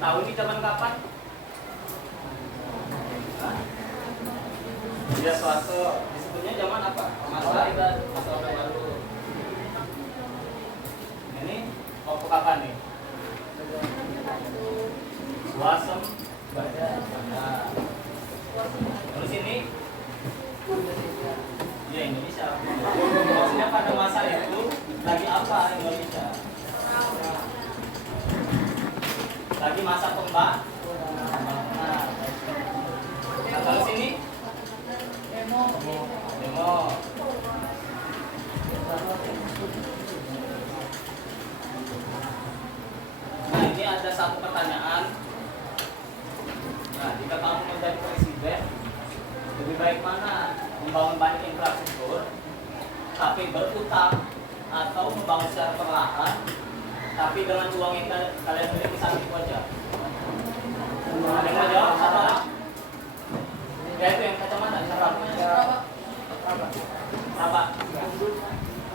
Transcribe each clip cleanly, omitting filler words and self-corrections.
tahu ini zaman kapan? Ya Soeharto. Disebutnya zaman apa? Masa Orde Baru. Ini waktu kapan nih? Suasem Bada. Terus ini? Ya Indonesia. Maksudnya pada masa itu lagi apa Indonesia? Lagi masa pembangunan. Nah, terus ini? Demo. Nah, ini ada satu pertanyaan. Nah, jika kamu menjadi presiden, lebih baik mana? Membangun banyak infrastruktur, tapi berutang, atau membangun secara perlahan, tapi dengan uang yang kalian miliki saat itu aja? Ada yang mau jawab? Satu orang? Ya itu yang kacamata, siapa? Apa?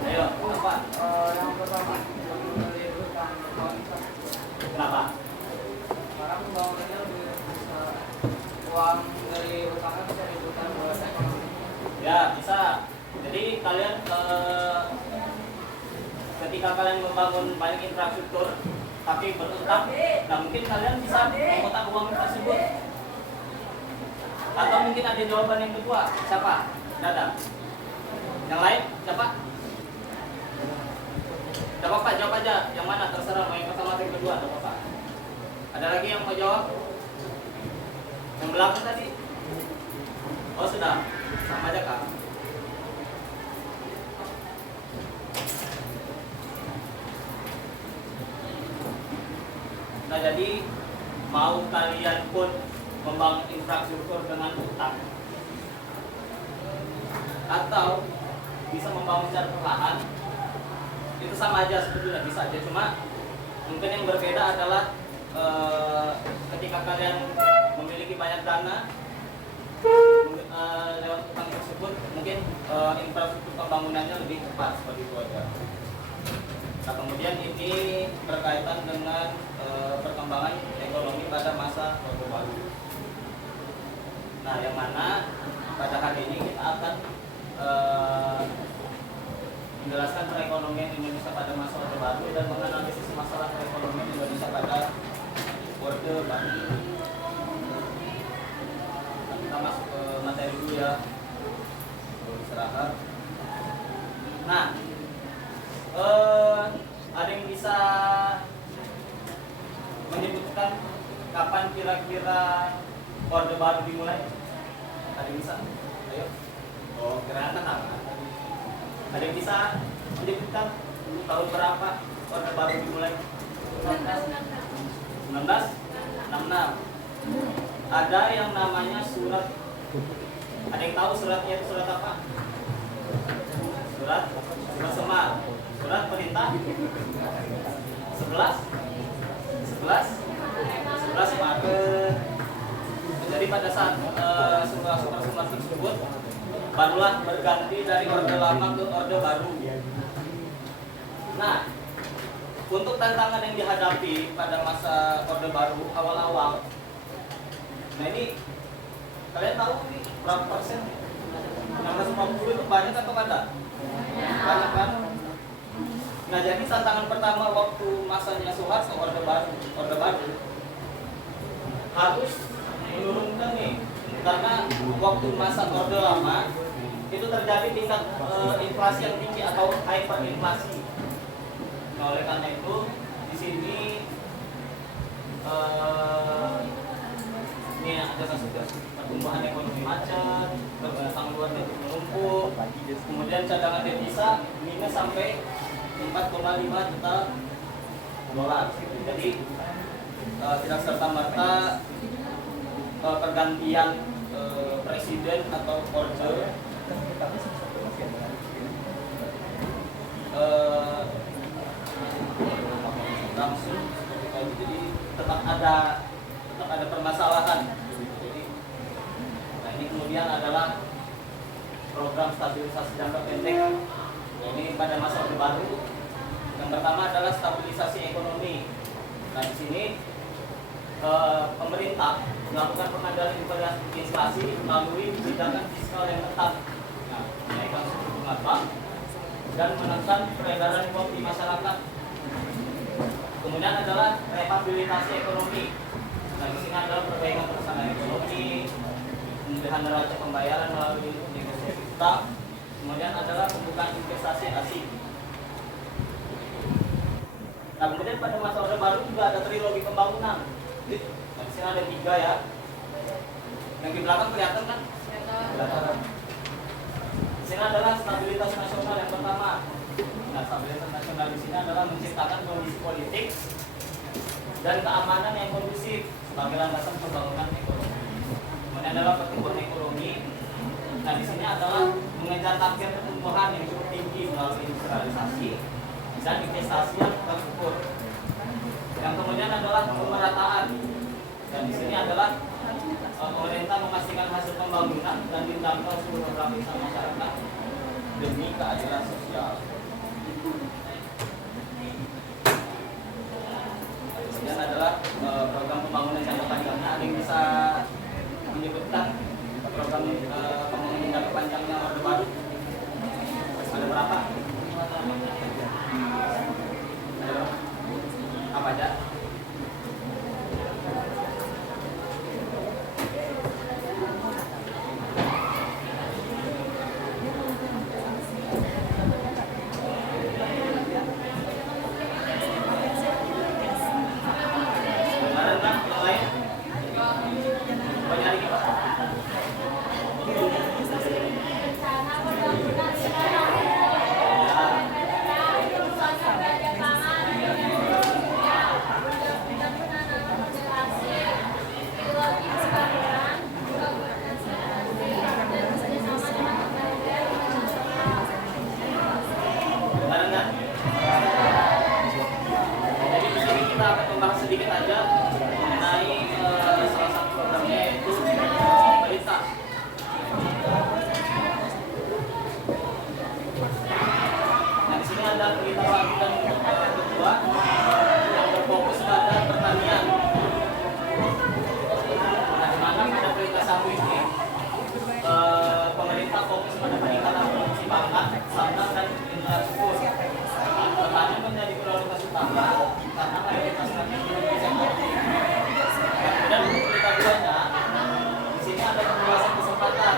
Ayo, apa? Yang pertama, Kenapa? sekarang pembangunannya lebih uang dari utangnya bisa diputar buat ekonomi. Ya, bisa. Jadi kalian ketika kalian membangun banyak infrastruktur tapi berutang, nah mungkin kalian bisa memutar uang tersebut. Atau mungkin ada jawaban yang kedua. Siapa? Dadang. Yang lain? Siapa? Tidak apa-apa, jawab aja. Yang mana? Terserah. Mau yang pertama atau yang kedua? Tidak apa-apa. Ada lagi yang mau jawab? Yang belakang tadi? Oh sudah. Sama aja Kak. Nah jadi mau kalian pun membangun infrastruktur dengan utang atau bisa membangun secara perlahan, itu sama aja sebetulnya, bisa aja. Cuma mungkin yang berbeda adalah ketika kalian memiliki banyak dana lewat utang tersebut, mungkin infrastruktur pembangunannya lebih cepat, seperti itu aja. Nah kemudian ini berkaitan dengan perkembangan ekonomi pada masa Orde Baru. Nah yang mana pada hari ini kita akan menjelaskan perekonomian Indonesia pada masa Orde Baru dan menganalisis masalah perekonomian Indonesia pada Orde Baru. Nah, kita masuk ke materi dulu ya. Istirahat. Nah, ada yang bisa menyebutkan kapan kira-kira Orde Baru dimulai? Ada yang bisa? Ayo. Oh, kira-kira tangan. Ada yang bisa menyebutkan tahun berapa Orde Baru dimulai? 1966. Ada yang namanya surat. Ada yang tahu suratnya itu surat apa? Surat Semar. Surat perintah 11 Maret. Jadi pada saat sumber-sumber tersebut barulah berganti dari Orde Lama ke Orde Baru. Nah, untuk tantangan yang dihadapi pada masa Orde Baru awal-awal, nah ini kalian tahu nih berapa persen? 650 itu banyak atau ada? Banyak kan? Nah jadi tantangan pertama waktu masanya Soeharto Orde Baru harus menurunkan nih, karena waktu masa Orde Lama itu terjadi tingkat inflasi yang tinggi atau hyperinflasi. Nah oleh karena itu di sini ini ada kasus pertumbuhan ekonomi macet, utang luar negeri menumpuk, kemudian cadangan devisa minus sampai 4,5 juta dolar. Jadi tidak serta-merta pergantian presiden atau orde langsung seperti itu. Jadi tetap ada permasalahan. Jadi, nah ini kemudian adalah program stabilisasi jangka pendek. Ini pada masa Orde Baru yang pertama adalah stabilisasi ekonomi. Nah di sini pemerintah melakukan pengendalian inflasi melalui kebijakan fiskal yang ketat, nah, menaikkan suku bunga bank dan menekan peredaran uang di masyarakat. Kemudian adalah rehabilitasi ekonomi. Nah, di sini adalah perbaikan persaingan ekonomi, pemulihan neraca pembayaran melalui negosiasi utang, kemudian adalah pembukaan investasi asing. Nah, kemudian pada masa Orde Baru juga ada trilogi pembangunan. Nah, di sini ada 3 ya. Yang di belakang kelihatan kan? Kelihatan. Di sini adalah stabilitas nasional yang pertama. Nah, stabilitas nasional di sini adalah menciptakan kondisi politik dan keamanan yang kondusif sebagai landasan pembangunan ekonomi. Kemudian adalah pertumbuhan ekonomi. Nah, di sini adalah mengejar target pertumbuhan yang cukup tinggi melalui industrialisasi dan investasi yang terukur. Yang kemudian adalah pemerataan. Dan di sini adalah pemerintah memastikan hasil pembangunan dan menjangkau seluruh lapisan masyarakat demi keadilan sosial. Kemudian adalah program pembangunan jangka panjangnya. Ada yang bisa menyebutkan program pembangunan jangka panjangnya Orde Baru? Ada berapa? Apa aja? Kemarin kan yang lain? Banyak lagi Pak? Kemarin kan? Jadi di sini kita akan membahas sedikit aja mengenai salah satu programnya yaitu pemerintah. Nah, di sini ada berita lanjutan kedua yang berfokus pada pertanian. Nah, di mana pada perintah 1 ini pemerintah fokus pada peningkatan produksi pangan, sandang dan infrastruktur. Pertanian menjadi prioritas utama karena mayoritasnya di sektor ini. Dan untuk berita keduanya, di sini ada pembahasan kesempatan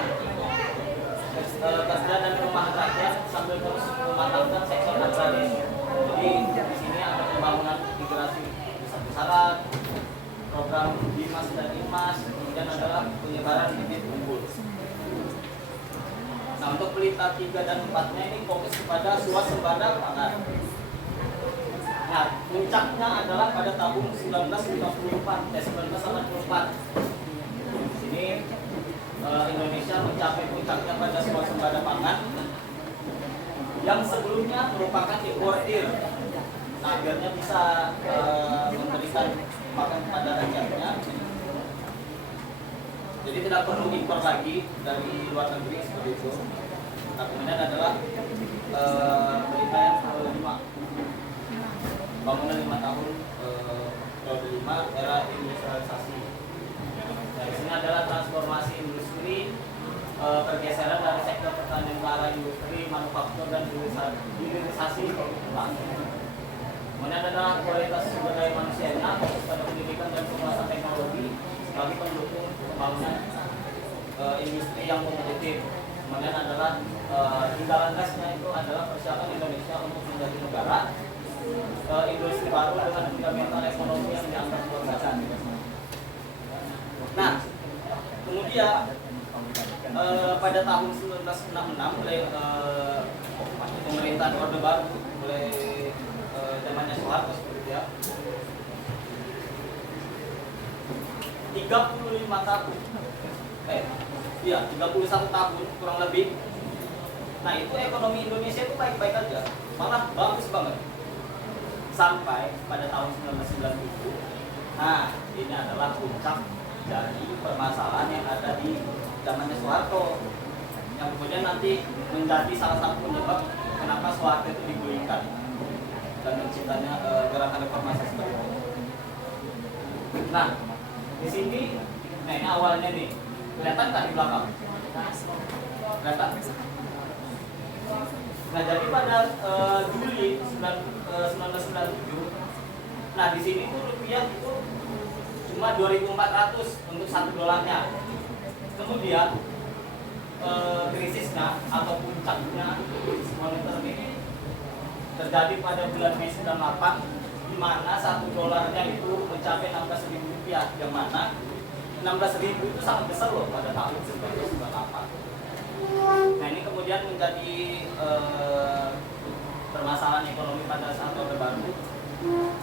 kesejahteraan dan perumahan rakyat sambil terus mematangkan sektor agraris. Jadi di sini ada pembangunan integrasi besar-besaran, program Dimas dan Imas, kemudian adalah penyebaran bibit unggul. Nah, untuk pelita 3 dan 4-nya ini fokus kepada swasembada pangan. Nah, puncaknya adalah pada tahun 1954. Di sini Indonesia mencapai puncaknya pada swasembada pangan yang sebelumnya merupakan importir. Nah, akhirnya bisa memberikan makan kepada rakyatnya. Jadi tidak perlu impor lagi dari luar negeri seperti itu. Nah, kemudian adalah berita yang kelima, bangunan 5 tahun periode 5 era industrialisasi. Nah, di sini adalah transformasi industri, pergeseran dari sektor pertanian ke arah industri, manufaktur dan hilirisasi produk. Kemudian adalah kualitas sumber daya manusianya, fokus pada pendidikan dan penguasaan teknologi sebagai pendukung pembangunan industri yang kompetitif. Kemudian adalah tindakan gasnya itu adalah persiapan Indonesia untuk menjadi negara industri baru dengan fundamental ekonomi yang dianggap berbadan. Nah, kemudian pada tahun 1966 mulai pemerintahan Orde Baru, mulai zamannya Soeharto seperti itu ya, 35 tahun, 31 tahun kurang lebih. Nah, itu ekonomi Indonesia itu baik-baik aja, malah bagus banget. Sampai pada tahun 1997, nah ini adalah puncak dari permasalahan yang ada di zamannya Soeharto, yang kemudian nanti menjadi salah satu penyebab kenapa Soeharto itu digulingkan dan menciptanya gerakan reformasi seperti itu. Nah, Di sini, nah ini awalnya nih, kelihatan nggak di belakang? Kelihatan? Nah jadi pada Juli 1997, nah di sini tuh rupiah itu cuma 2.400 untuk $1. Kemudian krisisnya atau puncaknya krisis moneter ini terjadi pada bulan Mei 98, di mana $1 itu mencapai Rp16.000, yang mana Rp16.000 itu sangat besar loh pada tahun 1998. Nah ini kemudian menjadi permasalahan ekonomi pada saat Orde Baru,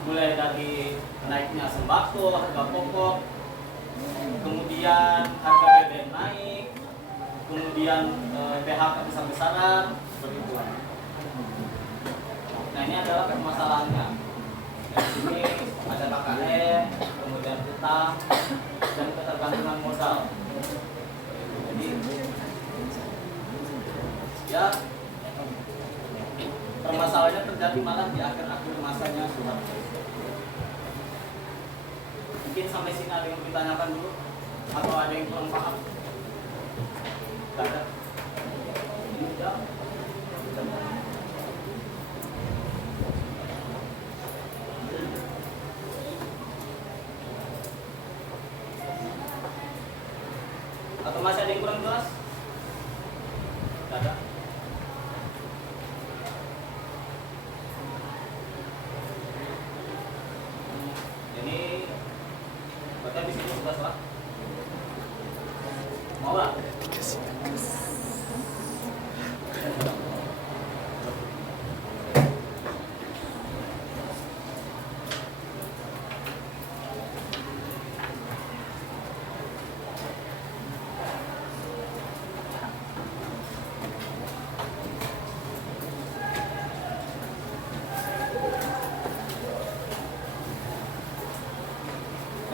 mulai dari naiknya sembako, harga pokok, kemudian harga BBM naik, kemudian PHK besar-besaran, seperti itu. Nah ini adalah permasalahannya. Di sini ada KKN, kemudian utang, dan ketergantungan modal. Jadi ya permasalahannya terjadi malah di akhir-akhir masanya Soeharto. Mungkin sampai sini ada yang ditanyakan dulu atau ada yang kurang paham? Tidak ada. Ini udah. Atau masih ada yang kurang jelas? Tidak ada. Ini berarti habis ini sudah salah. Mau lah?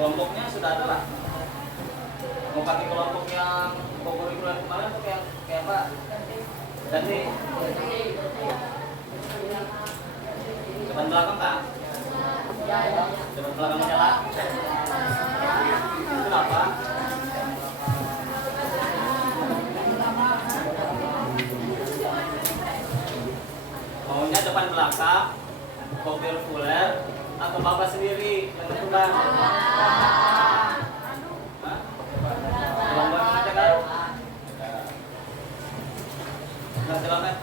Kelompoknya sudah ada lah. Mau pakai kelompok yang kurikuler kemarin atau kayak apa? Ganti. Depan belakang tak? Depan belakang nyala. Kenapa? Maunya depan belakang, kurikuler, atau bapak sendiri yang tentukan? Lomba aja kan? Nah, silakan.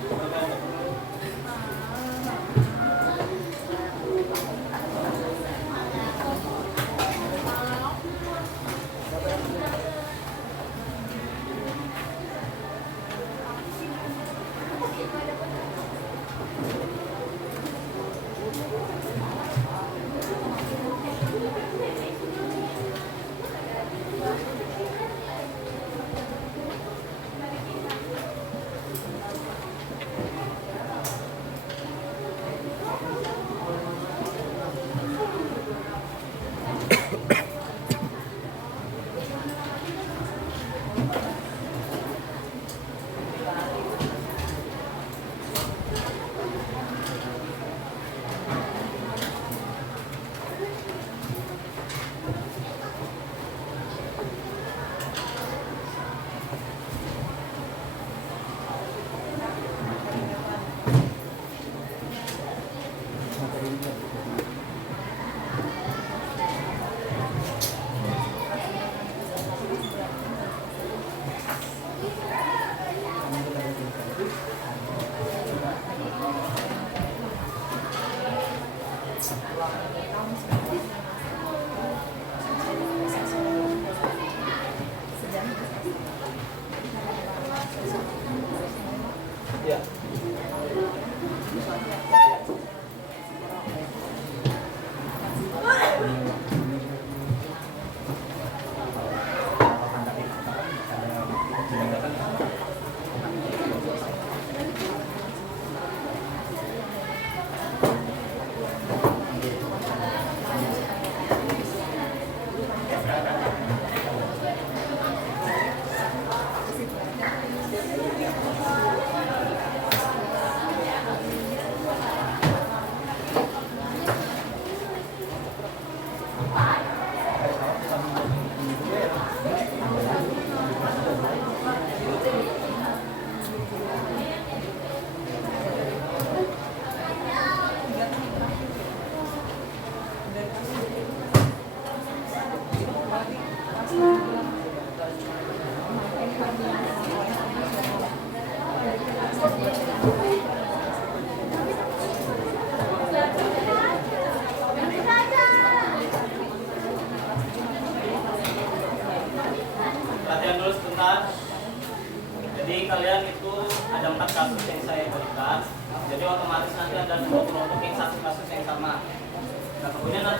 Ya.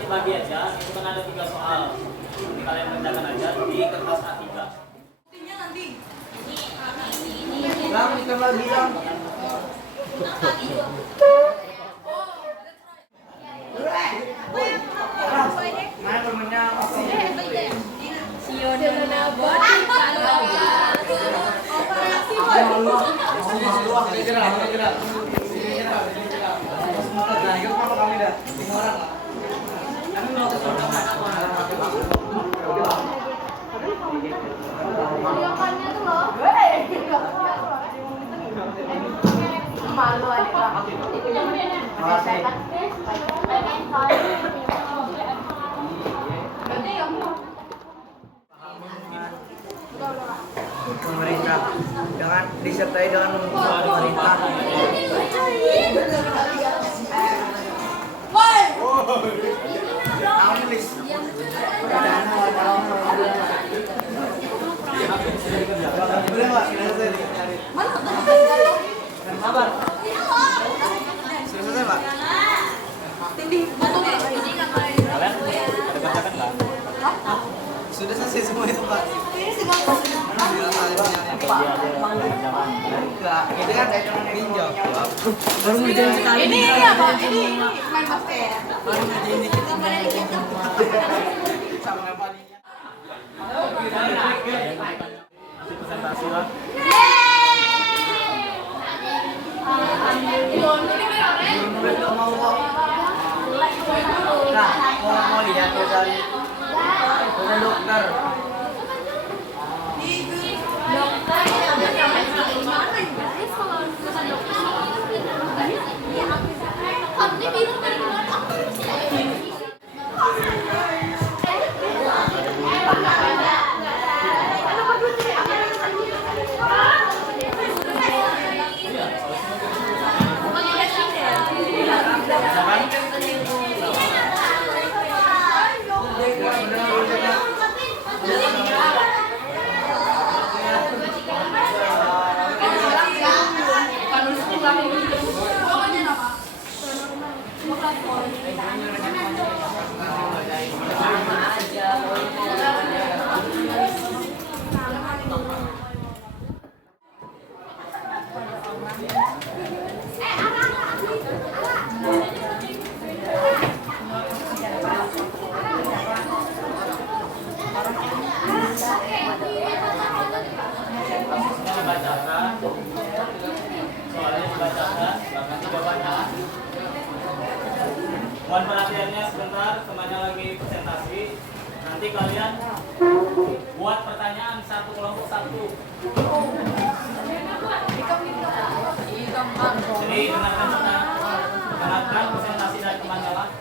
bagi aja. Itu kan ada 3 soal. Nanti kalian kerjakan aja di kertas A3. Lang, ikam lagi lang. Mana permennya apa? Malu aja. Pemerintah dengan disertai dengan pemerintah. Nulis. Boleh Pak, sabar. Selesai Pak. Kalian ada kerjakan nggak? Sudah selesai semua itu Pak. Enggak, ini kan pinjam. Baru ngerjain sekali. Ini apa? Ini main basket. Baru ngerjain dikit. Sama apa nih? Masih presentasi lah. Nah, mau lihat tulisan dokter. Mohon perhatiannya sebentar, semuanya lagi presentasi. Nanti kalian buat pertanyaan satu kelompok satu. Jadi dengarkan presentasi dari temannya lah.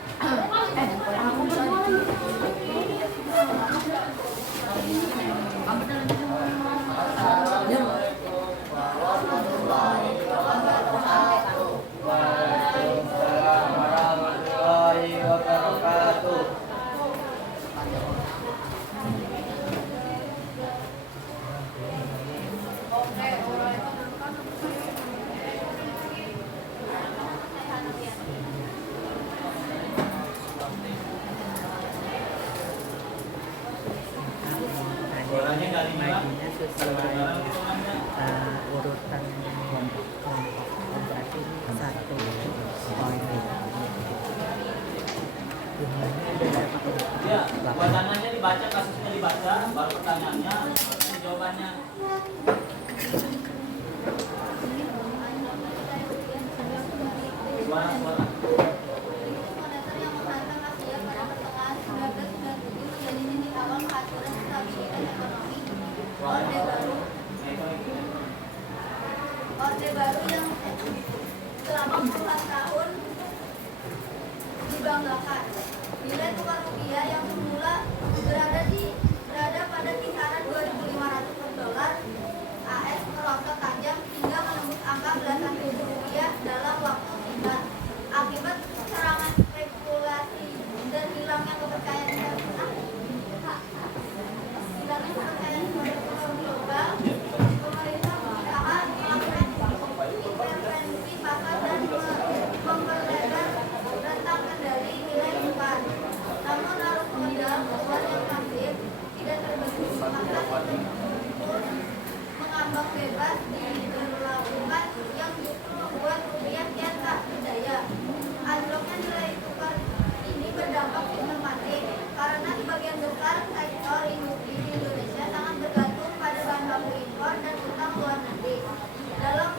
Bolanya nggak lima. Sesuai urutan kelompok berarti 1.5. Ya, bacaannya dibaca, kasusnya dibaca, baru pertanyaannya, ini jawabannya. Suara. Orde Baru yang selama puluhan tahun dibanggakan. Nilai tukar rupiah yang semula berada pada kisaran 2.500 per dolar AS merosot tajam hingga menembus angka belasan ribu rupiah dalam waktu singkat. Akibat serangan spekulasi dan hilangnya kepercayaan global, pemerintah berusaha melakukan intervensi pasar dan memperlebar rentang kendali nilai bebas diberlakukan yang justru membuat rupiah kian tak berdaya. Anjloknya nilai tukar ini berdampak sistematik karena sebagian besar sektor industri di Indonesia sangat bergantung pada bahan baku impor dan utang luar negeri. Dalam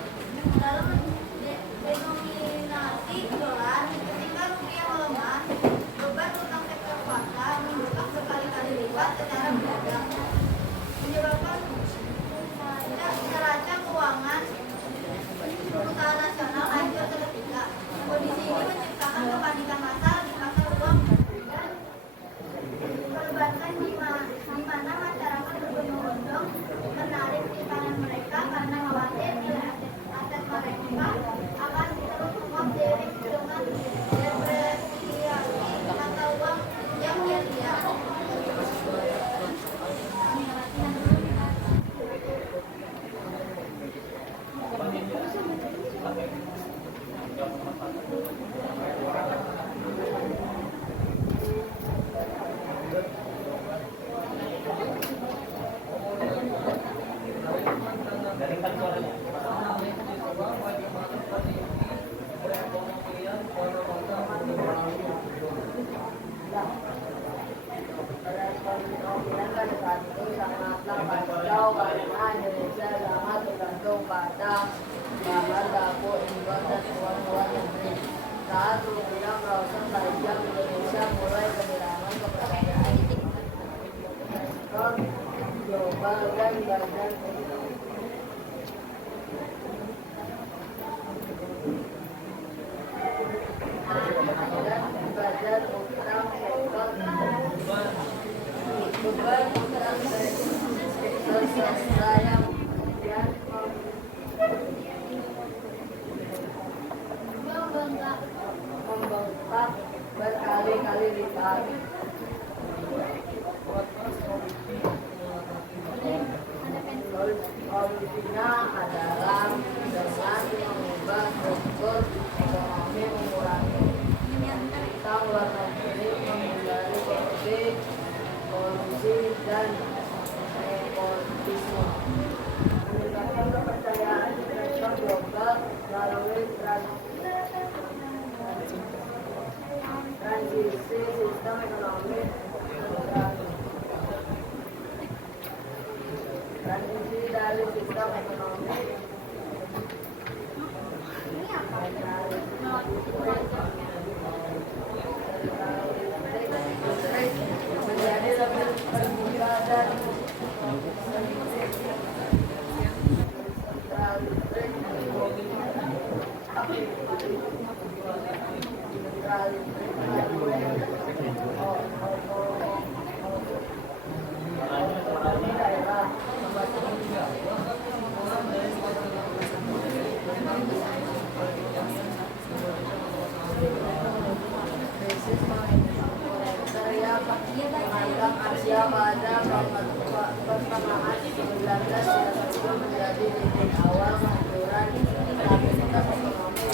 denominasi dolar, ketika rupiah melemah, beban utang sektor swasta membengkak berkali-kali lipat secara mendadak, menyebabkan neraca keuangan perusahaan nasional hancur seketika. Kondisi ini menciptakan kepanikan massal di pasar uang dan perbankan di mana masyarakat berbondong-bondong menarik simpanan mereka karena khawatir nilai aset mereka akan terus menguap seiring dengan depresiasi mata uang yang sia-sia. Garingkan suaranya. Kemungkinan pada saat itu sangatlah kacau karena Indonesia sangat bergantung pada bahan baku impor dan uang negeri. Saat rupiah merosot tajam, Indonesia mulai kehilangan kepercayaan investor global dan badan badan utang sektor beban utang sektor swasta yang kemudian membengkak berkali-kali lipat. Solusinya adalah dengan mengubah struktur ekonomi, mengurangi utang luar negeri, menghindari korupsi dan nepotisme, meningkatkan kepercayaan investor global melalui transisi sistem ekonomi transisi dari sistem ekonomi menjadi lebih terbuka dan menganggap Asia pada pertengahan 1992 menjadi titik awal kehancuran stabilitas ekonomi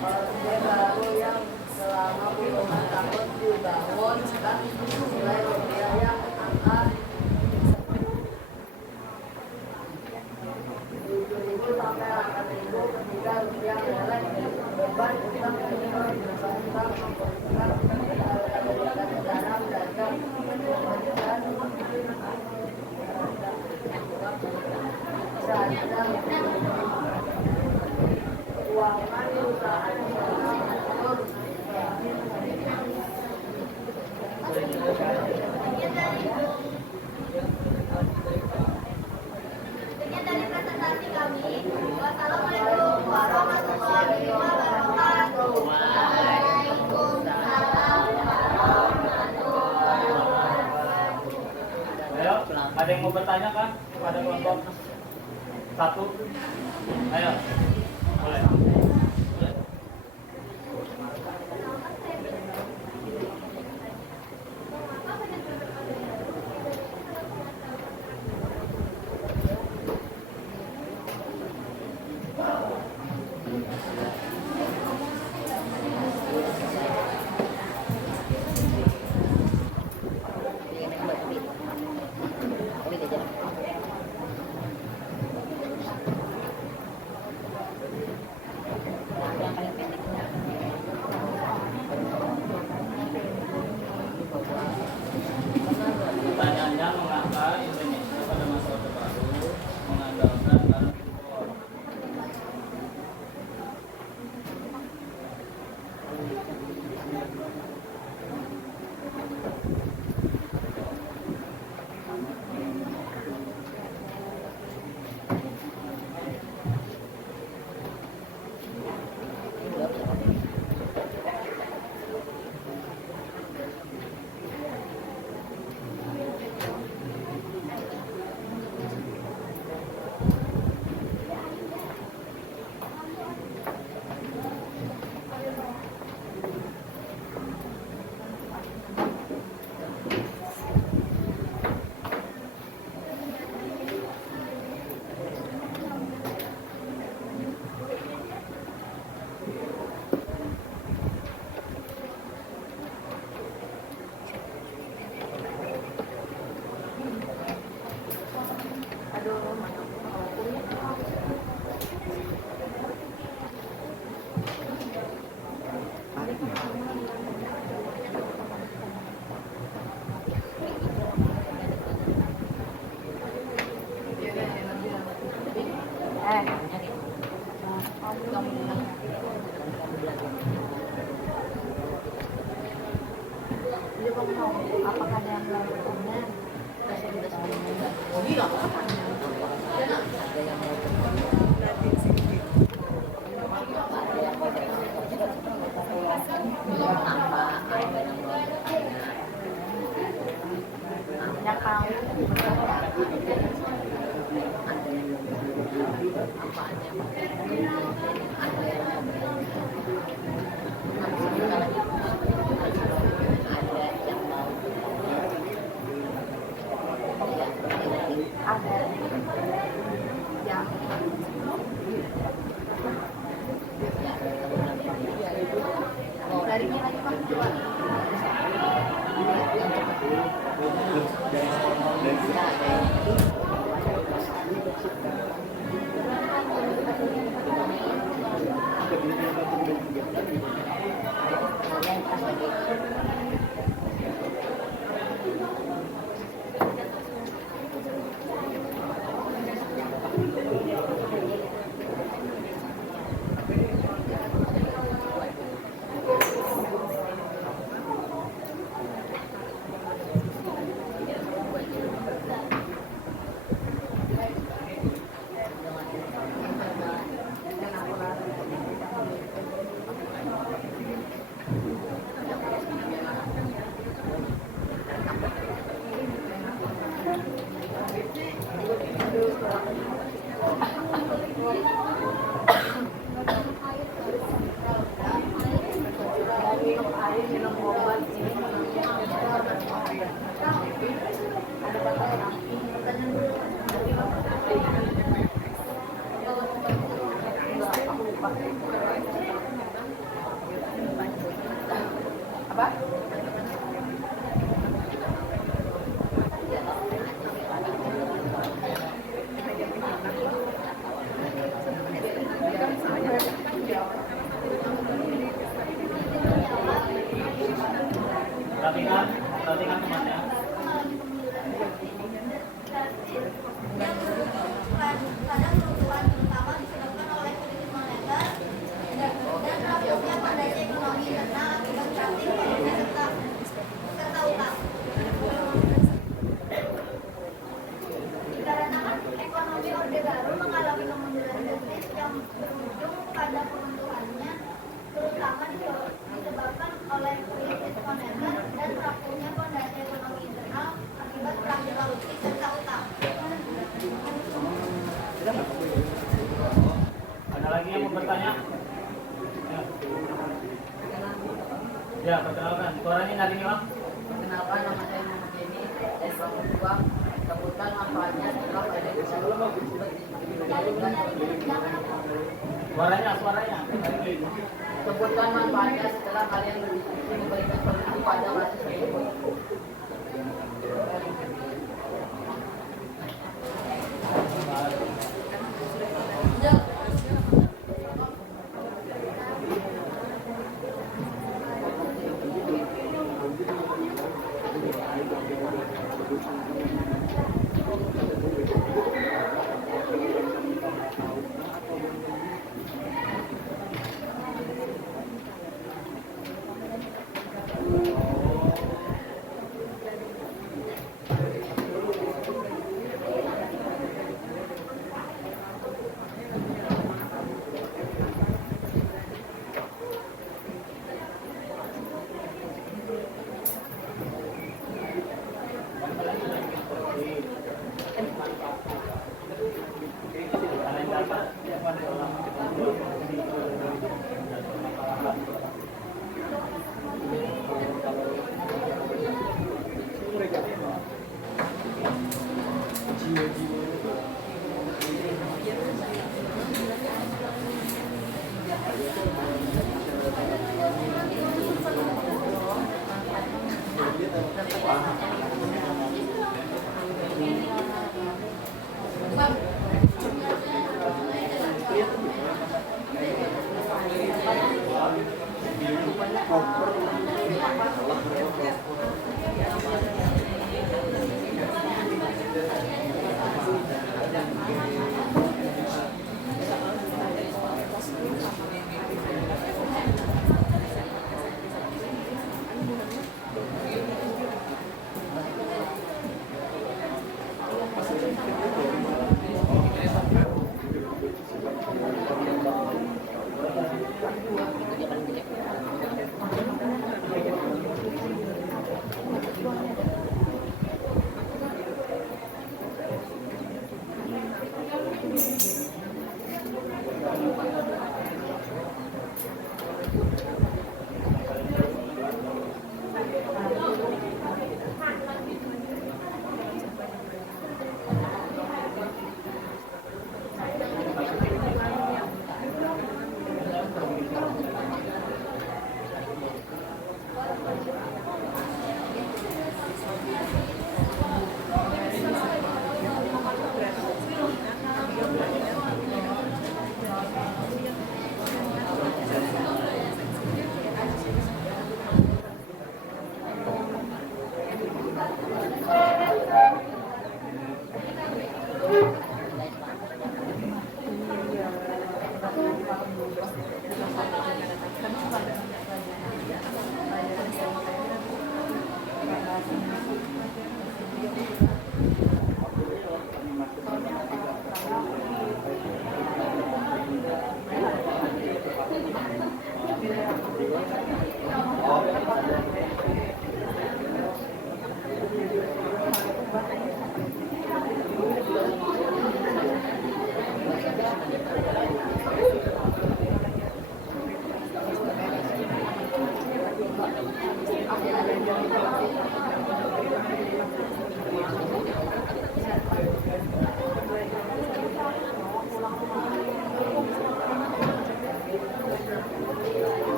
Orde Baru yang selama puluhan tahun dibangun dan nilai rupiah yang angka 7.000 sampai 8.000 ketika rupiah melek, beban utang impor serta membutuhkan Amerika Negara mendadak dan keuangan perusahaan nasional menurun. Sekian dari presentasi kami. Wassalamualaikum warahmatullahi wabarakatuh. Waalaikumsalam warahmatullahi wabarakatuh. Ayo, ada yang mau bertanya kan kepada kelompok satu? Ayo, boleh. Jadi kamu mau apakah ada yang mau bertanya? Ada yang mau apa? Ada yang mau bertanya? Yang kamu bertanya? Ada yang mau bertanya? Apaan yang mau bertanya? Ada yang mau bertanya? Ada yang mau Ada yang dari ini lagi Pak, coba. Minum air, minum obat, ini ada pertanyaan. Apa? Perhatikan temannya. Kadang kebutuhan terutama disebabkan oleh krisis moneter dan rapuhnya fondasi ekonomi internal akibat cutting serta utang. Dikarenakan ekonomi Orde Baru mengalami kemunduran drastis yang berujung pada peruntukannya, terutama disebabkan oleh krisis moneter dan rapuhnya fondasi ekonomi internal akibat perang revolusi serta utang. Ada lagi yang mau bertanya? Ya, perkenalkan. Suaranya dari ini, Bang. Perkenalkan, nama saya Muhammad Jenny, S22. Kebutuhan manfaatnya setelah pada Suaranya. kebutuhan manfaatnya setelah kalian berdiskusi memberikan solusi pada kasus tersebut.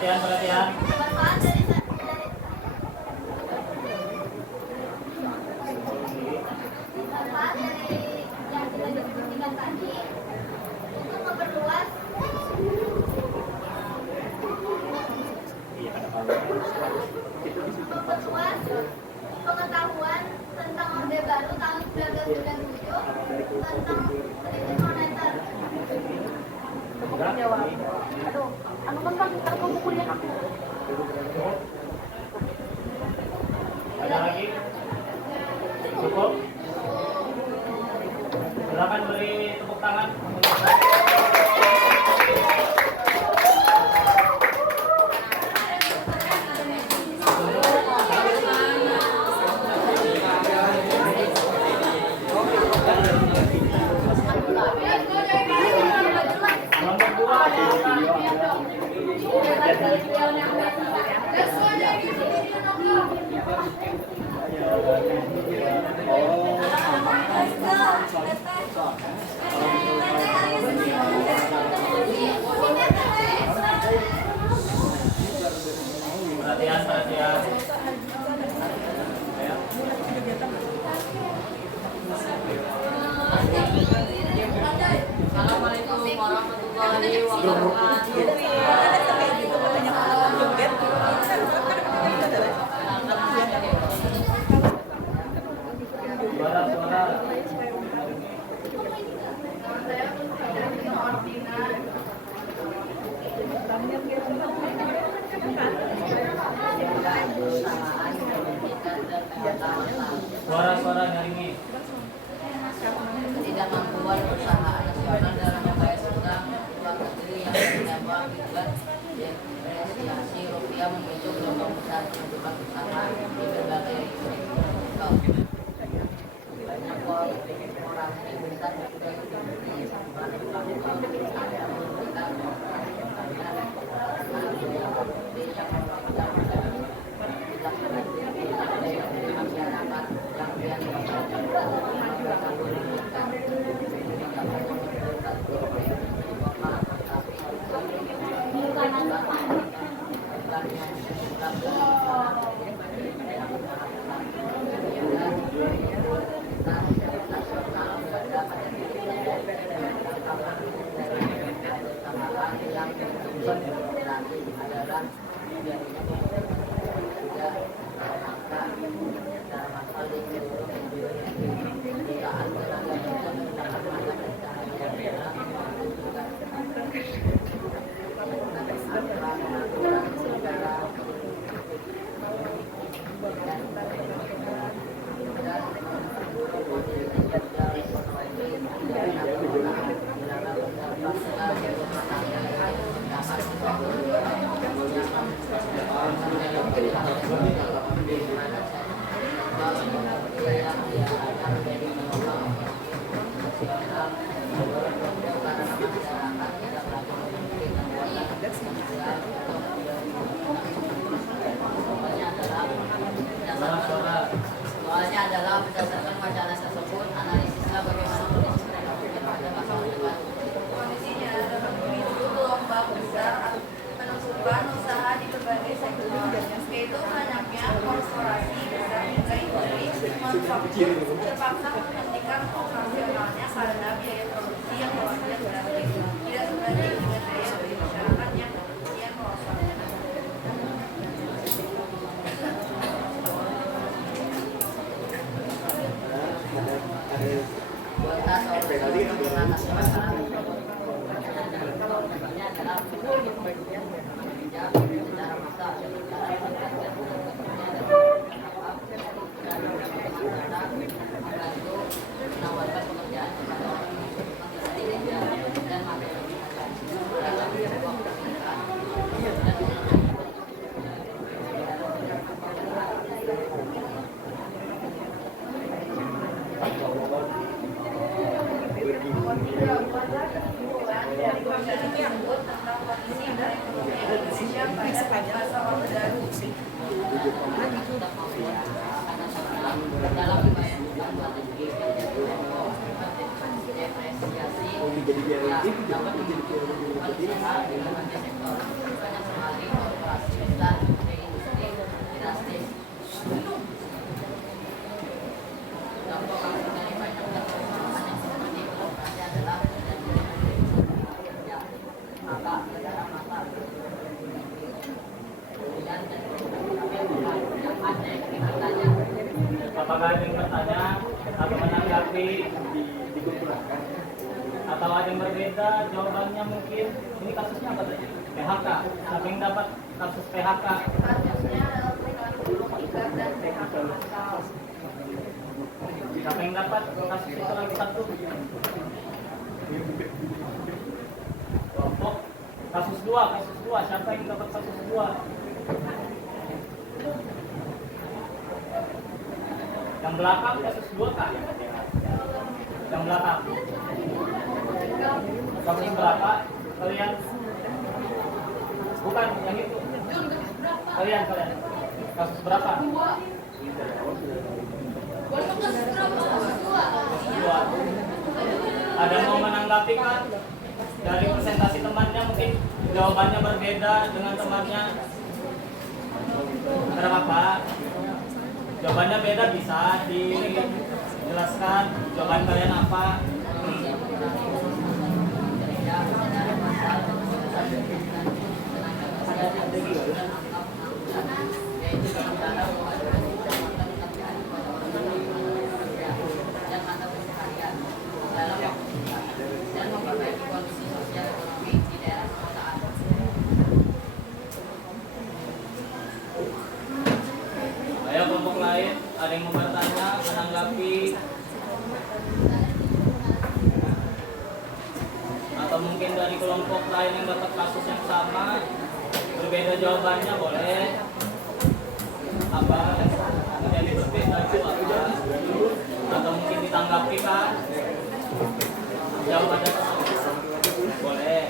Perhatian. Manfaat dari yang kita diskusikan tadi untuk memperluas pengetahuan tentang Orde Baru tahun 1997 tentang krisis moneter. Aduh, anu kan ntar kamu kuliah aku. Ada lagi? Cukup? Silakan beri tepuk tangan. Perhatian. Assalamualaikum warahmatullahi wabarakatuh. Suara. Suara nyaringi. Ketidakmampuan perusahaan nasional dalam membayar utang luar negeri yang berdampak akibat depresiasi rupiah memicu gelombang besar penutupan usaha di berbagai sektor. Banyak korporasi besar juga Soalnya adalah berdasarkan wacana tersebut, analisislah bagaimana kondisi perekonomian pada masa depan. Kondisinya dapat memicu gelombang besar penutupan usaha di berbagai sektor, yaitu banyaknya terpaksa menghentikan operasionalnya karena biaya produksi yang melonjak drastis, tidak sebanding dengan daya beli masyarakat yang kemudian merosot. Kualitas solusi untuk mengatasi masalah ini adalah secara massal membantu menawarkan pekerjaan kepada orang dan materi dalam sebuah pernikahan Dari konferensi tersebut tentang kondisi dan ekonomi Indonesia pada masa Orde Baru. dalam upaya membuat negeri menjadi pokok depresiasi yang dapat memperkuat usaha di berbagai sektor. Banyak sekali korporasi besar dan industri drastis. Contoh langsung dari banyak persoalan yang seperti korporasi adalah maka negara mata kemudian yang ada yang bertanya. Apakah ada yang bertanya atau menanggapi atau ada yang berbeda jawabannya mungkin? Ini kasusnya apa tadi? PHK. Siapa yang dapat kasus PHK? Kasusnya adalah perusahaan gulung tikar dan PHK massal. Siapa yang dapat kasus itu lagi satu? Kelompok kasus dua. Siapa yang dapat kasus dua? Yang belakang kasus 2 kah? Yang belakang. Kasus berapa? Kalian? Bukan, yang itu. Kalian. Kasus berapa? 2. Ada yang mau menanggapi kan? Dari presentasi temannya mungkin jawabannya berbeda dengan temannya. Kenapa Pak? Jawabannya beda, bisa dijelaskan jawaban kalian apa? dan memperbaiki kondisi sosial ekonomi di daerah perkotaan. Ayo kelompok lain, ada yang mau bertanya, menanggapi, atau mungkin dari kelompok lain yang dapat kasus yang sama, berbeda jawabannya boleh. Apa menjadi berbeda itu apa? Atau mungkin ditanggapi kan? Jawabannya boleh.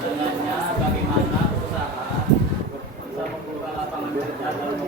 Sebenarnya bagaimana perusahaan bisa membuka lapangan kerja dalam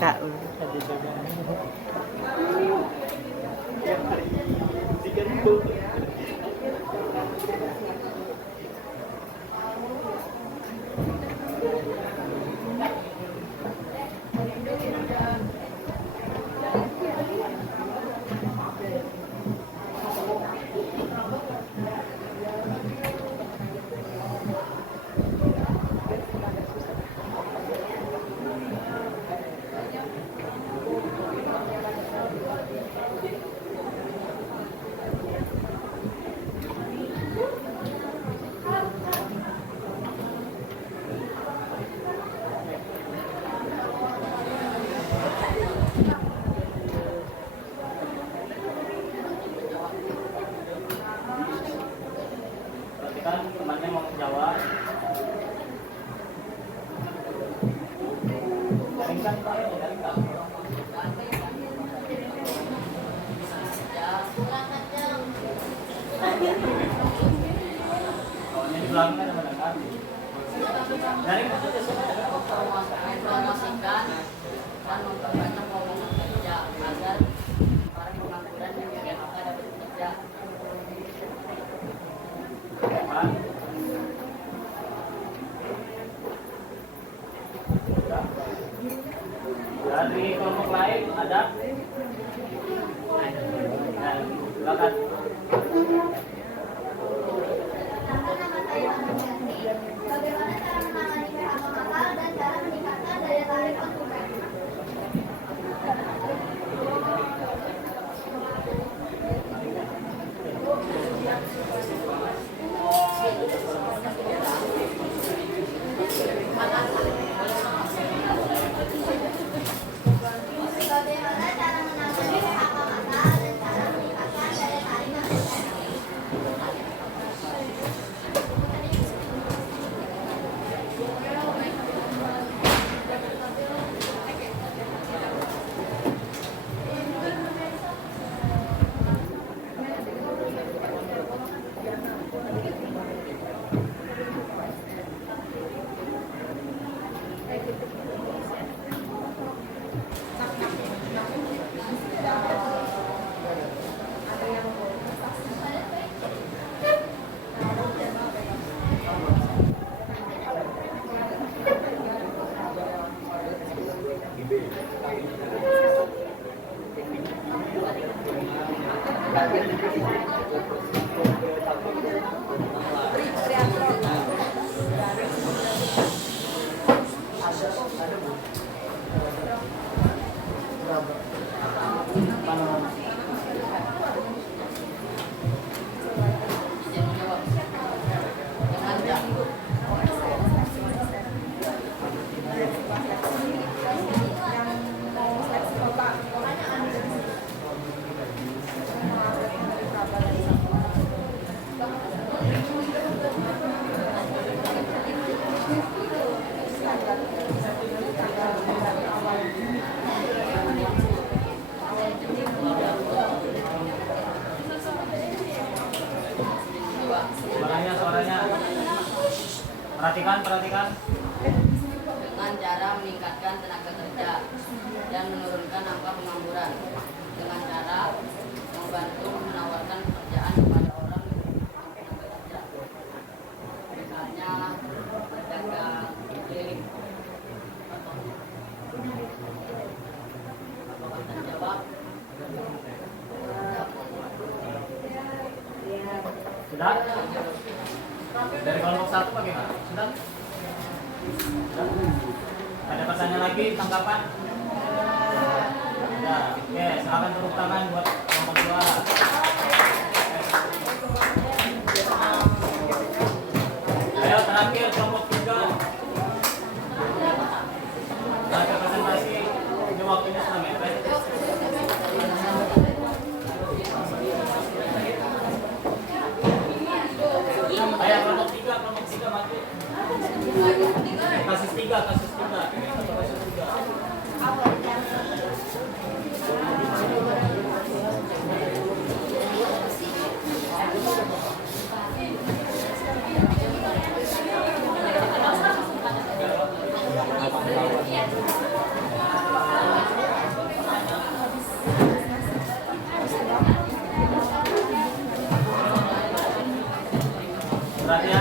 Kak. Berarti kan temannya mau menjawab. Ringkas Pak, ringkas. Oh, ini di belakang ada mendengar. Dari maksudnya sudah Mempromosikan dan memperbanyak lowongan kerja agar para pengangguran di PHK dapat bekerja. Pak. Dari kelompok lain ada? Nah, silakan. Bagaimana cara menangani PHK masal dan cara meningkatkan daya tarik konsumen? Bagaimana cara menangani PHK masal dan cara meningkatkan daya tarik Izin menjawab. Dengan jam. Suaranya. Perhatikan. Dengan cara meningkatkan tenaga kerja dan menurunkan angka pengangguran, dengan cara membantu menawarkan pekerjaan kepada orang yang tenaga kerja, misalnya pedagang keliling. Apakah terjawab? Sudah? Dari kelompok 1 bagaimana? Sudah? Ada pertanyaan lagi, tanggapan? Ya, oke, silakan tepuk tangan buat kelompok 2. Ayo terakhir kelompok 3. Terakhir presentasi. Ini waktunya sudah mepet. Ayo kelompok 3 maju. Kasus 3.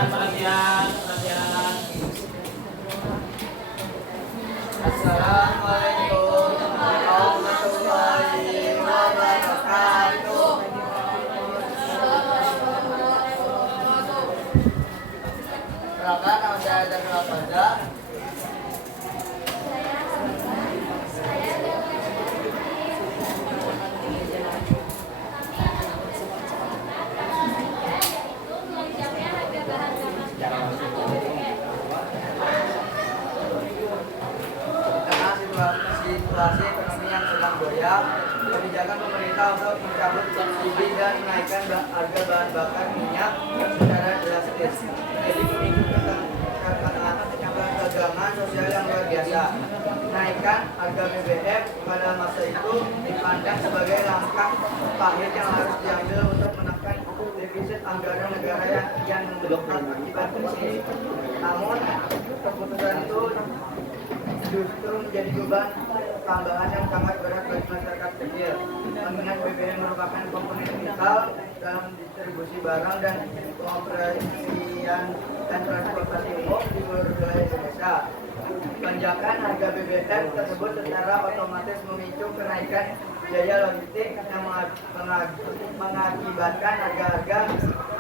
Perhatian. Assalamualaikum warahmatullahi wabarakatuh. Silakan nama saya Zainul Faza. Situasi ekonomi yang sedang goyah, kebijakan pemerintah untuk mencabut subsidi dan menaikkan harga bahan bakar minyak secara drastis jadi memicu ketegangan sosial yang luar biasa. Menaikkan harga BBM pada masa itu dipandang sebagai langkah pahit yang harus diambil untuk menekan defisit anggaran negara yang membengkak akibat krisis. Namun keputusan itu justru menjadi beban tambahan yang sangat berat bagi masyarakat kecil. Mengingat BBM merupakan komponen vital dalam distribusi barang dan pengoperasian dan transportasi umum di seluruh wilayah Indonesia. Lonjakan harga BBM tersebut secara otomatis memicu kenaikan biaya logistik yang mengakibatkan harga-harga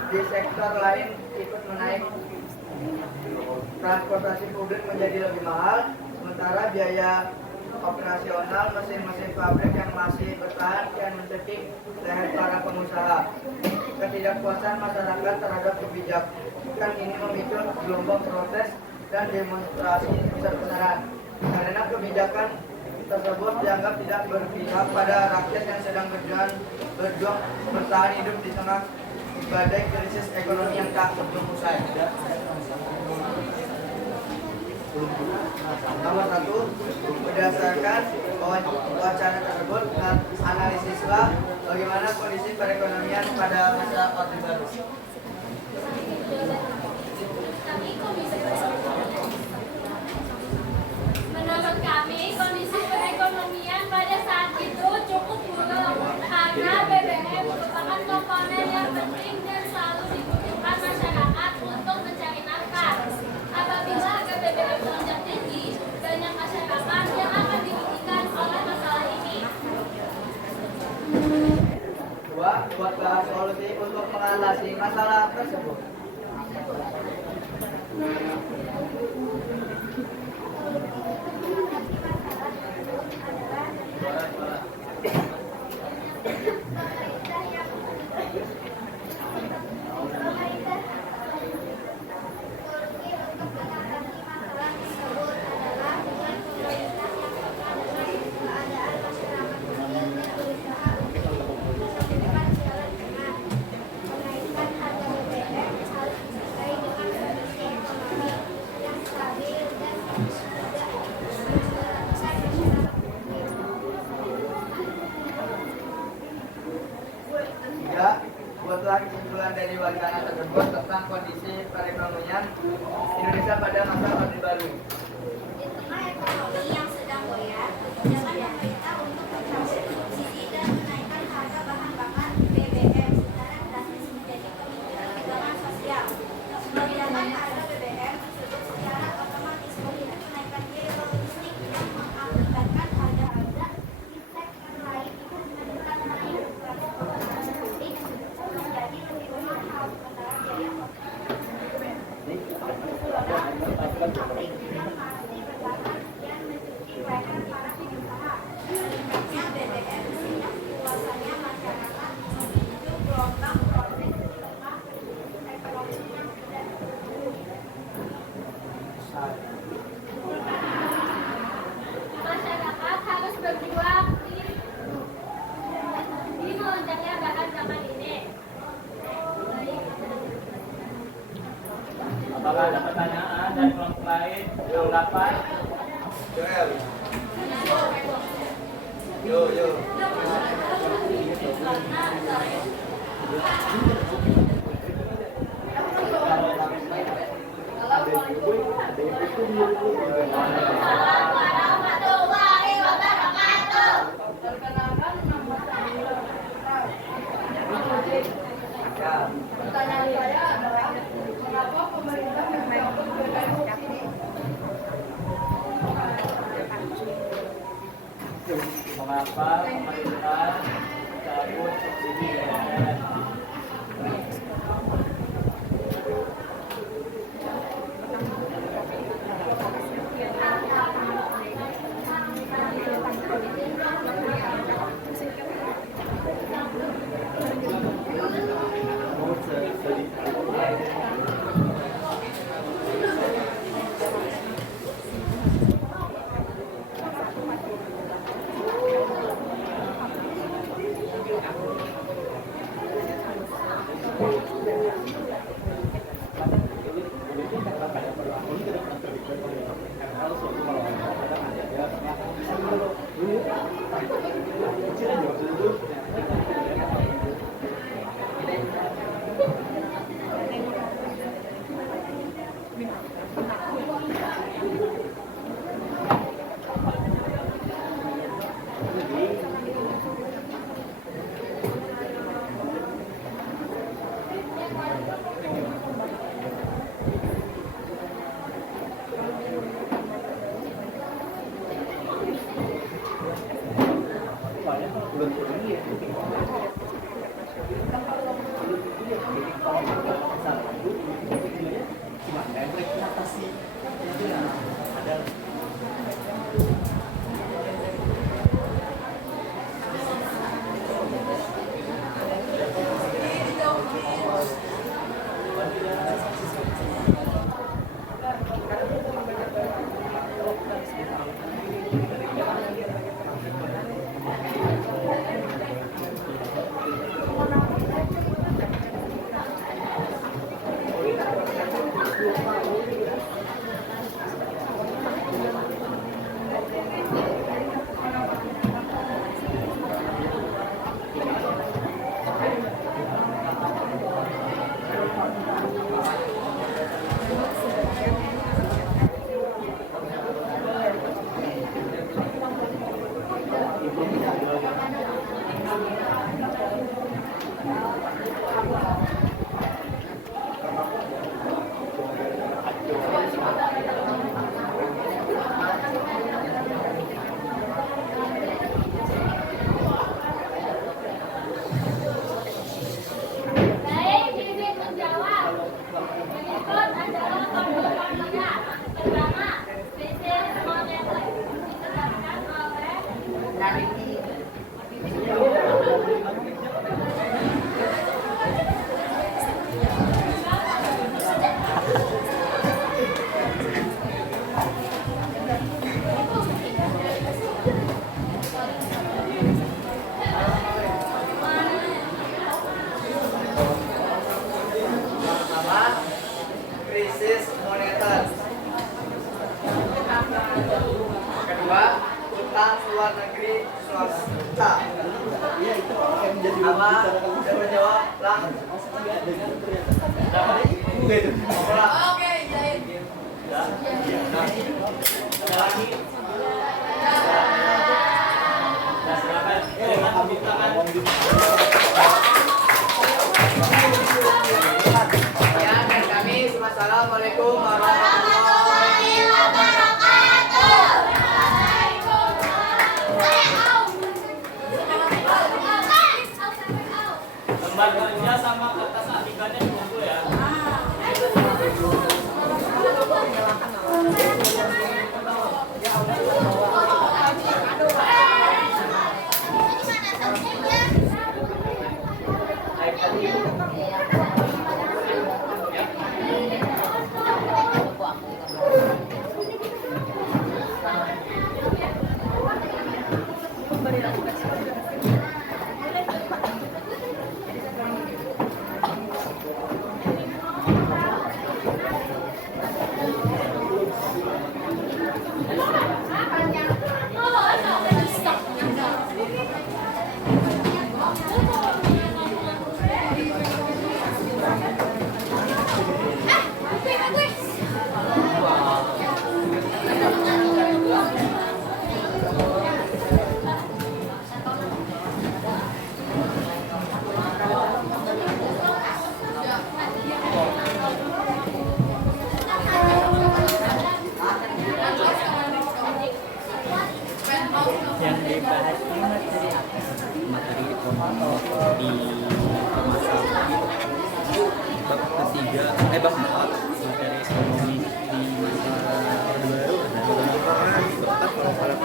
di sektor lain ikut menaik. Transportasi publik menjadi lebih mahal, sementara biaya operasional mesin-mesin pabrik yang masih bertahan kian mencekik leher para pengusaha. Ketidakpuasan masyarakat terhadap kebijakan ini memicu gelombang protes dan demonstrasi besar-besaran karena kebijakan tersebut dianggap tidak berpihak pada rakyat yang sedang berjuang bertahan hidup di tengah badai krisis ekonomi yang tak kunjung usai. Nomor 1, berdasarkan wacana tersebut, analisislah bagaimana kondisi perekonomian pada masa Orde Baru. Menurut kami, kondisi perekonomian pada saat itu cukup buruk karena BBM merupakan komponen yang penting dan selalu dibutuhkan masyarakat untuk mencari nafkah. Apabila harga BBM melonjak tinggi, banyak masyarakat yang akan dirugikan juga solusi untuk mengatasi masalah tersebut. Solusi untuk mengatasi masalah tersebut adalah dengan pemerintah yang memperhatikan keadaan masyarakat kecil dan berusaha untuk menurunkan jalan tengah. Menaikkan harga BBM harus disertai dengan kondisi ekonomi yang stabil dan tidak memberatkan masyarakat kecil. Tiga, buatlah kesimpulan dari wacana tersebut tentang kondisi perekonomian Indonesia pada masa Orde Baru. Di tengah ekonomi yang sedang goyah, kebijakan pemerintah untuk mencabut subsidi dan menaikkan harga bahan bakar BBM secara drastis menjadi pemikiran pegangan sosial. Lonjakan harga BBM tersebut secara otomatis memicu kenaikan biaya logistik yang mengakibatkan harga-harga di sektor lain ikut meningkat naik kelas pelayanan publik menjadi lebih mahal sementara biaya BBM sehingga luasannya masyarakat memicu gelombang protes di tengah ekonomi yang tidak Masyarakat harus berjuang di melonjaknya bahan bakar ini. Apakah ada pertanyaan dari kelompok lain yang dapat? Joel. Yo. Assalamualaikum warahmatullahi wabarakatuh. Perkenalkan nama saya Ya. Pertanyaan saya adalah mengapa pemerintah menaikkan BBM subsidi? Mengapa pemerintah cabut subsidi BBM? luar negeri swasta. Apa? Siapa jawab? Lang. Oke, Zaid. Ada lagi? Nah, silakan. Dengan tepuk tangan. Ya, dan kami Assalamualaikum warahmatullahi Lembar kerja sama kertas adikannya ditunggu ya. Yang dibahas ini materi apa? Materi ekonomi di kemasan bab ketiga, bab 4 materi ekonomi di masa Orde Baru. Tetap kalau para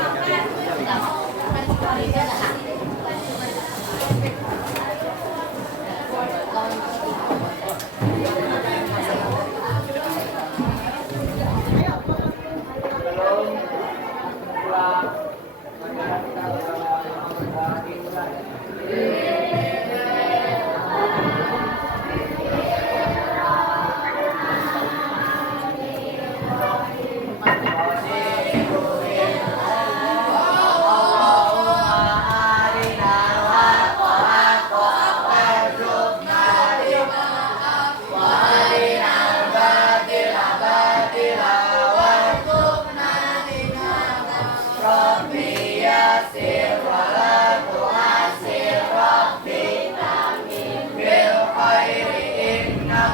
Bil khairi inna